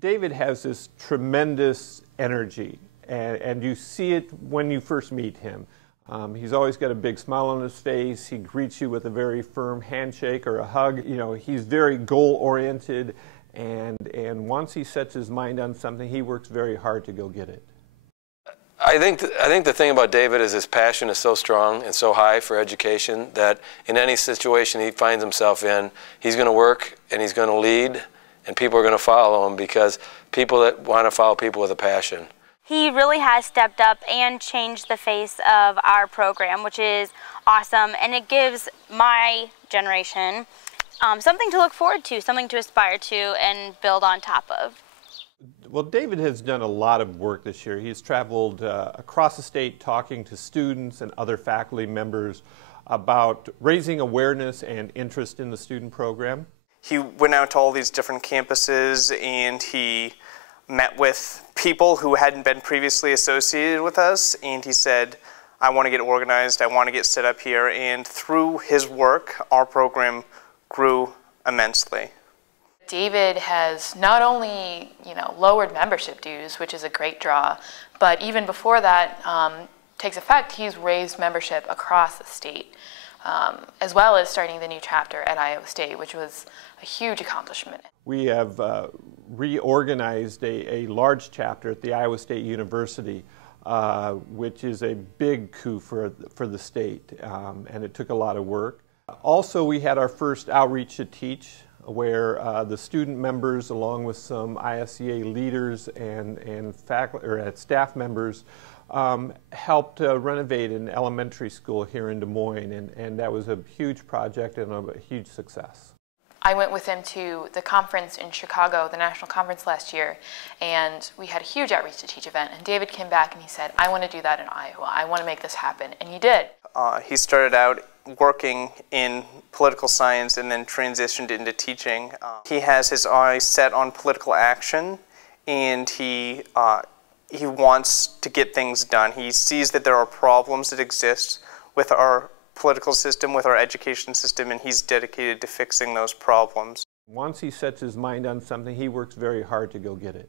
David has this tremendous energy, and you see it when you first meet him. He's always got a big smile on his face. He greets you with a very firm handshake or a hug. You know, he's very goal-oriented, and once he sets his mind on something, he works very hard to go get it. I think the thing about David is his passion is so strong and so high for education that in any situation he finds himself in, he's going to work and he's going to lead, and people are going to follow him because people that want to follow people with a passion. He really has stepped up and changed the face of our program, which is awesome, and it gives my generation something to look forward to, something to aspire to and build on top of. Well, David has done a lot of work this year. He's traveled across the state talking to students and other faculty members about raising awareness and interest in the student program. He went out to all these different campuses and he met with people who hadn't been previously associated with us, and he said, I want to get organized, I want to get set up here, and through his work, our program grew immensely. David has not only, lowered membership dues, which is a great draw, but even before that takes effect, he's raised membership across the state, as well as starting the new chapter at Iowa State, which was a huge accomplishment. We have reorganized a large chapter at the Iowa State University, which is a big coup for the state, and it took a lot of work. Also, we had our first outreach to teach, where the student members, along with some ISEA leaders and faculty or staff members, helped renovate an elementary school here in Des Moines, and that was a huge project and a huge success. I went with him to the conference in Chicago, the national conference last year, and we had a huge outreach to teach event, and David came back and he said, I want to do that in Iowa, I want to make this happen, and he did. He started out working in political science and then transitioned into teaching. He has his eyes set on political action, and he wants to get things done. He sees that there are problems that exist with our political system, with our education system, and he's dedicated to fixing those problems. Once he sets his mind on something, he works very hard to go get it.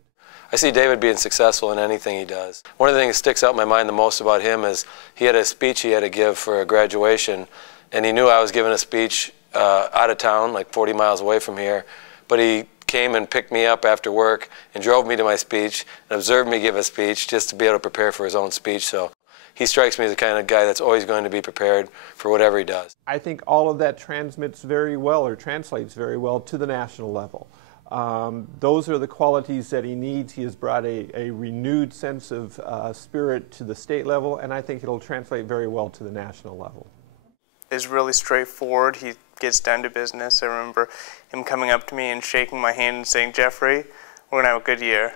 I see David being successful in anything he does. One of the things that sticks out in my mind the most about him is he had a speech he had to give for a graduation, and he knew I was giving a speech out of town, like 40 miles away from here, but he came and picked me up after work and drove me to my speech and observed me give a speech just to be able to prepare for his own speech. So he strikes me as the kind of guy that's always going to be prepared for whatever he does. I think all of that transmits very well, or translates very well, to the national level. Those are the qualities that he needs. He has brought a renewed sense of spirit to the state level, and I think it'll translate very well to the national level. It's really straightforward. He gets down to business. I remember him coming up to me and shaking my hand and saying, Jeffrey, we're going to have a good year.